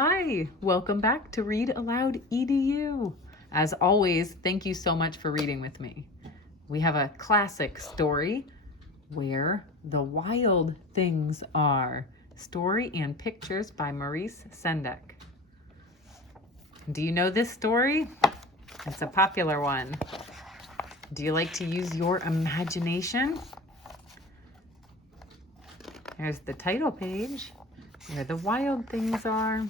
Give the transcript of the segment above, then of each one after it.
Hi, welcome back to Read Aloud EDU. As always, thank you so much for reading with me. We have a classic story, Where the Wild Things Are. Story and pictures by Maurice Sendak. Do you know this story? It's a popular one. Do you like to use your imagination? There's the title page. Where the Wild Things Are.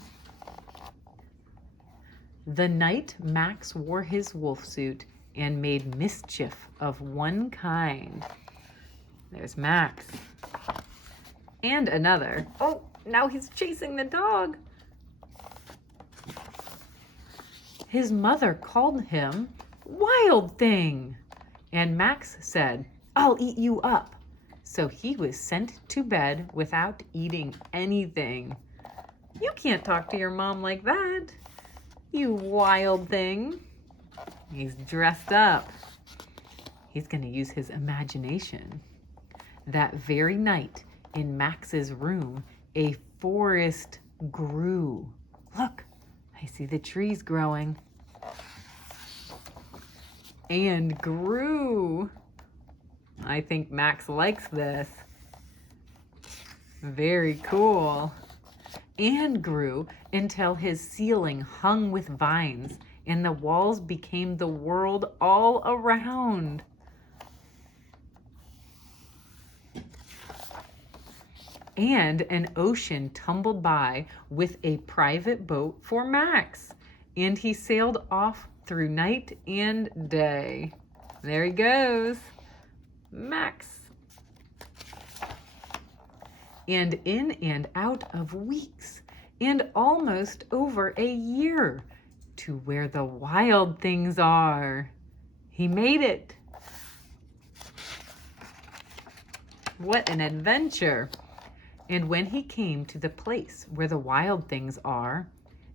The night Max wore his wolf suit and made mischief of one kind. There's Max. And another. Oh, now he's chasing the dog. His mother called him Wild Thing. And Max said, "I'll eat you up." So he was sent to bed without eating anything. You can't talk to your mom like that, you wild thing. He's dressed up. He's going to use his imagination. That very night in Max's room, a forest grew. Look, I see the trees growing. And grew. I think Max likes this. Very cool. And grew until his ceiling hung with vines and the walls became the world all around. And an ocean tumbled by with a private boat for Max. And he sailed off through night and day. There he goes. Max. And in and out of weeks and almost over a year to where the wild things are. He made it. What an adventure. And when he came to the place where the wild things are,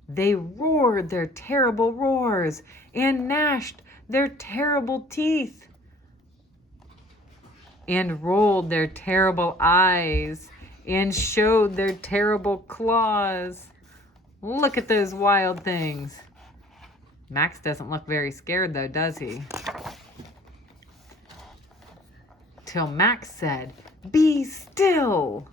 they roared their terrible roars and gnashed their terrible teeth and rolled their terrible eyes and showed their terrible claws. Look at those wild things. Max doesn't look very scared though, does he? Till Max said, "Be still,"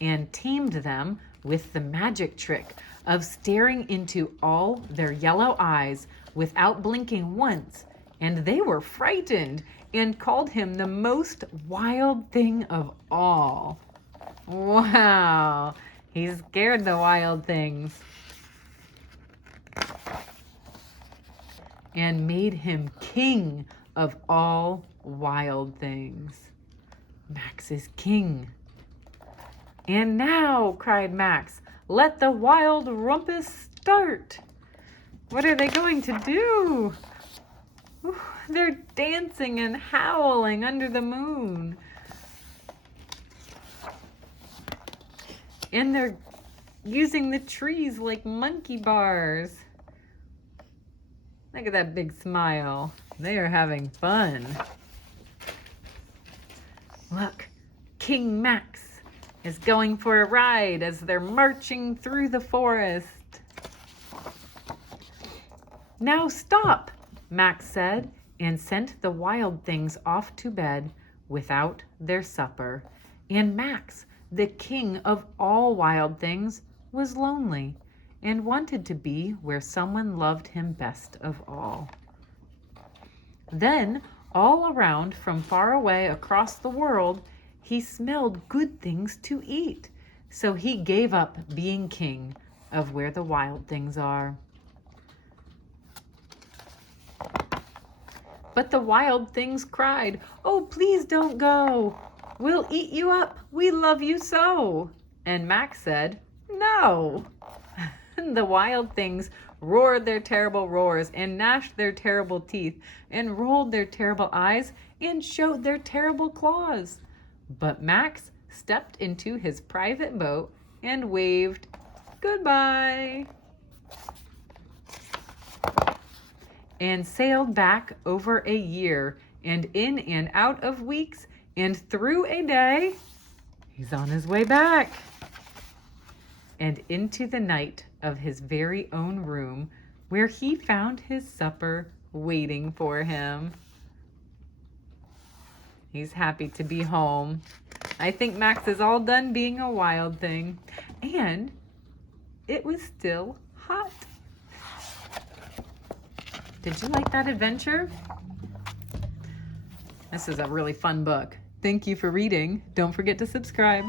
and tamed them with the magic trick of staring into all their yellow eyes without blinking once, and they were frightened and called him the most wild thing of all. Wow, he scared the wild things and made him king of all wild things. Max is king. And now, cried Max, let the wild rumpus start. What are they going to do? Ooh, they're dancing and howling under the moon. And they're using the trees like monkey bars. Look at that big smile. They are having fun. Look, King Max is going for a ride as they're marching through the forest. Now stop, Max said, and sent the wild things off to bed without their supper. And Max, the king of all wild things, was lonely and wanted to be where someone loved him best of all. Then, all around from far away across the world, he smelled good things to eat. So he gave up being king of where the wild things are. But the wild things cried, "Oh, please don't go. We'll eat you up. We love you so." And Max said, "No." The wild things roared their terrible roars and gnashed their terrible teeth and rolled their terrible eyes and showed their terrible claws. But Max stepped into his private boat and waved goodbye and sailed back over a year and in and out of weeks and through a day. He's on his way back. and into the night of his very own room, where he found his supper waiting for him. He's happy to be home. I think Max is all done being a wild thing. And it was still hot. Did you like that adventure? This is a really fun book. Thank you for reading. Don't forget to subscribe.